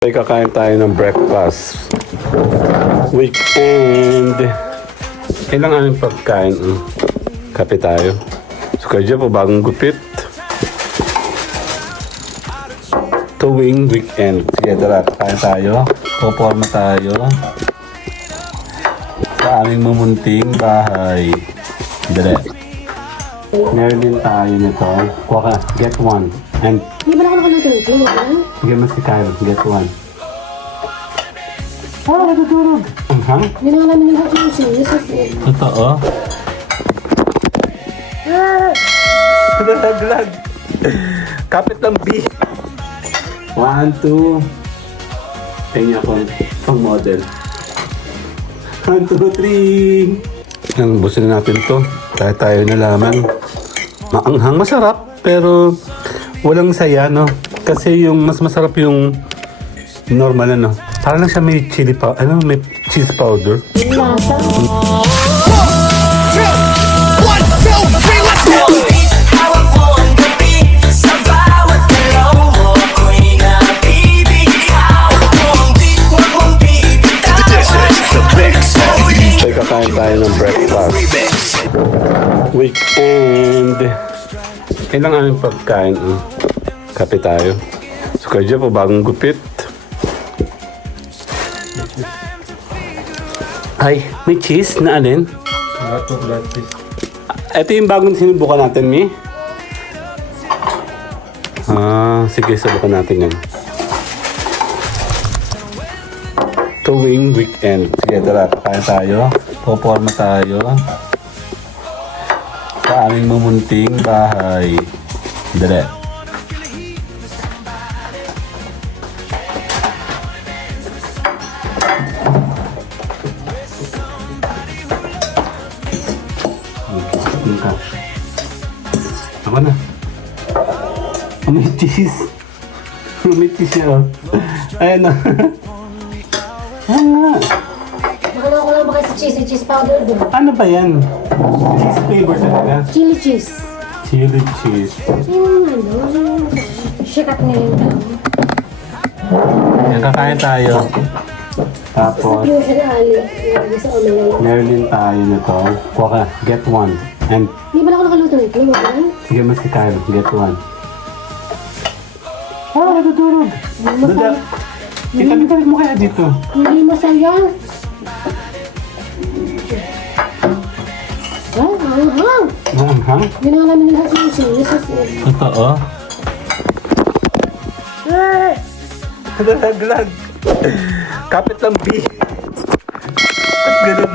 Ay, kakain tayo ng breakfast. Weekend. Kailangan aming pagkain. Kape tayo. So, kaya po bagong gupit. Tuwing weekend. Sige, tara, kakain tayo. Poporma tayo. Sa aming mumunting bahay. Dali. Meron din tayo nito. Kuha ka. Get one. And Hindi ba ako nakaluto nito? sige mas si Kyle. Get one. Ah, natutulog. Anghang? Hindi na nga namin nakaluto. Totoo? Nalaglag. Kapit ng B. 1, 2. Tingnan ako pang model. 1, 2, 3. Ang busin natin to. Tayo nalaman. Maanghang, masarap. Pero walang saya, no? Kasi yung mas masarap yung normal, ano? Parang lang siya may chili powder. Ano? May cheese powder. Yung lasa. Ay, kakain tayo ng breakfast. Weekend. Kailangan aming pagkain. Kape tayo. So, kaya po bagong gupit. Ay, may cheese na alin? Ito yung bagong sinubukan natin, Mi. Sige, subukan natin yan. Tuwing weekend. Sige, tara, kakain tayo. Poporma tayo. Sa aming mumunting bahay. Dali. Ako na. May cheese. May cheese siya. Ayan na. Nakala ko lang ba kasi cheese powder doon? Ano ba yan? Cheese flavor talaga. Chili cheese. Chili cheese. Yung sikat ngayon daw. Yan, kakain tayo. Tapos, Yung siya na ali. Yung sa omelette. meron din tayo nito. Kuha ka, get one. And, Hindi ba ako nakaluto nito? sige mas si Kyle, get one. Ah, natutulog. Dada. Itabi-tabi mo kaya dito. Hindi masaya. Ah, anghang. Maanghang? Hindi na nga namin nakaluto. Totoo? Nalaglag. Kapit ng B. Ba't ganun?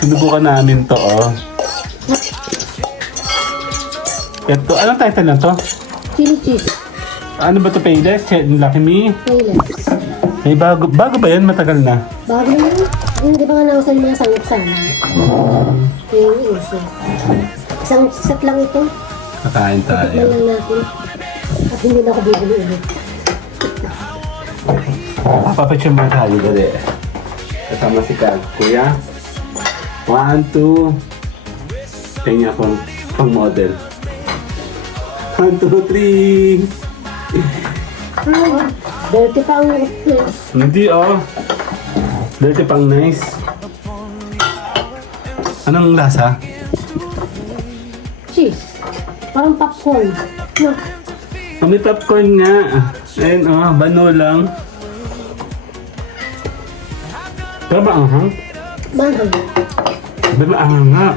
Sinubukan namin to, oh. Ito, anong title na to? Chili cheese. Ano ba to, Payless? Lucky Me? Payless. May bago ba yan? Matagal na. Bago na yun. Hindi ba nga nausan yung mga sangit sana? Yung uso. Isang set lang ito. Kakain Tikman tayo. lang natin. At hindi na ako bibili ulit. Papapicture mo tayo, dali. Kasama si Kag. Kuya? 1, 2. Tingnan ako pang model. 1, 2, 3. Dirty pa ang place. Hindi, oh. Dirty pang nice. Anong lasa? Cheese. Parang popcorn. No. May popcorn nga. Ayun, oh. Bano lang. Pero maanghang? Manghang. Pero maanghang nga.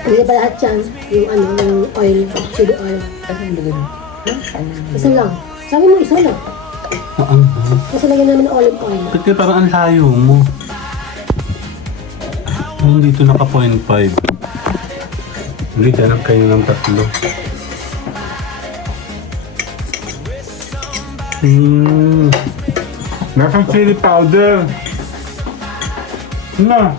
Hindi ba lahat yan? Yung oil, chili oil. Isa lang. Sabi mo isa lang. Maanghang. Kasi lagyan namin ng olive oil. Ba't kaya parang ang layo mo? Ayun, dito naka 0.5. Hindi, ganang kayo ng tatlo. Nasa chili powder. Na.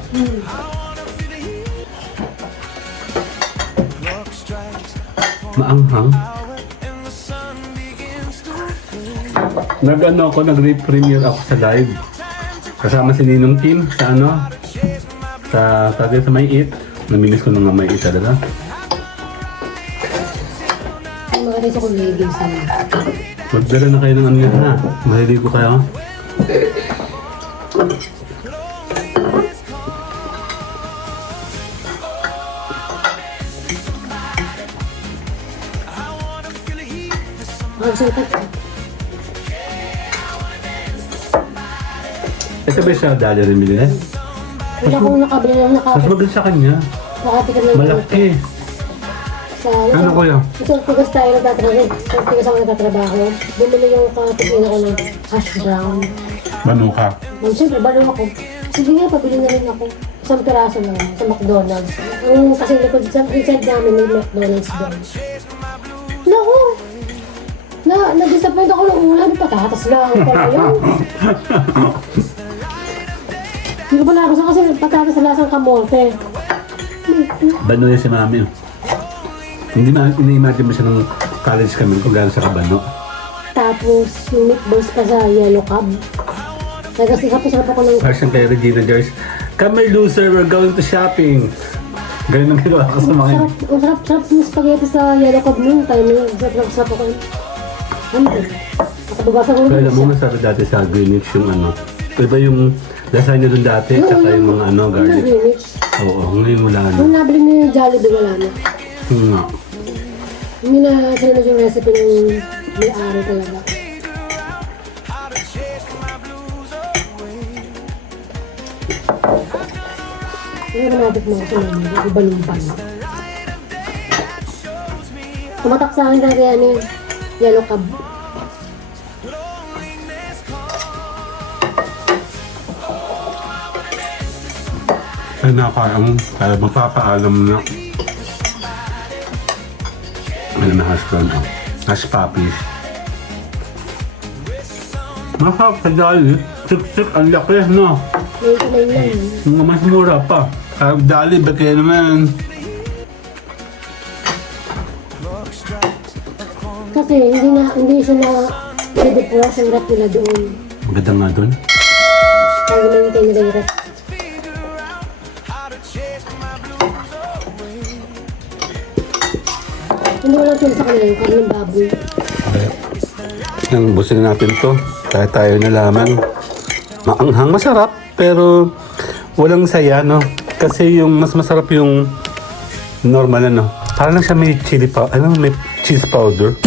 Maanghang. Nag-ano ako, nag-premiere ako sa live. Kasama si Ninong Kim sa ano, sa tabi sa may it. Naminis ko na nga may isa na. Yung mga rin sa kong leggings na. Magdala na kayo ng ano yan ha. Mahilig ko kayo. Ang sukat. Ito ba siya dali rin bilhin? Hindi ako nakabili lang Mas maganda sa kanya. nakatikim lang. Malaki. Sa Ano ko yun? Isang tigas tayo nagtatrabaho. Isang tigas ako nagtatrabaho. Bumili yung katikin ako ng hash brown. Manuka. Siyempre, balo ako. Sige nga, pabili na rin ako. Isang piraso na sa McDonald's. Ang kasi likod sa inside namin may McDonald's doon. Naku! Na-disappoint ako ng ulan. Patatas lang pala yun. Hindi ko pala ako sa kasi patatas sa lasang kamote. Bano yan si mami. Hindi na ini-imagine mo siya ng college kami kung gano'n sa kabano. Tapos yung meatballs pa sa yellow cab. Nagkasarap ako ng... Parang kay Regina George, kami loser, we're going to shopping. Ganun ang ginawa ko sa mga Ang sarap yung spaghetti sa yellow cab noon. Tayo na yung sarap ako. Ano? Nakababasan ko Kaya yung mo masarap dati sa Greenwich yung ano. Iba yung lasagna dun dati, tsaka yung mga ano, garlic. Greenwich. Oo, ngayon wala na. Nung nabili ni Jollibee, wala na. Nga. Hindi na sinunod yung recipe ng may-ari talaga. Ano na natin mga sinunod? Iba-liban. Tumatak sa akin dati yan yung yellow cab. Ay nakakaang, kaya magpapaalam na. Ano na hash brown oh. Hash puppies. Masarap sa dali. Sik-sik, ang laki, no? May kulay lang. Mga mas mura pa. Dali, ba kaya naman? Kasi hindi siya na i-depress ang rep nila doon. Maganda nga doon. Kaya maintain nila yung rep. Hindi walang tiyong sa kanila yung karne ng baboy. Yan, busin natin to. Kaya tayo nalaman. Maanghang, masarap. Pero walang saya, no? Kasi yung mas masarap yung normal, ano? Parang lang siya may chili powder. Ano, may cheese powder.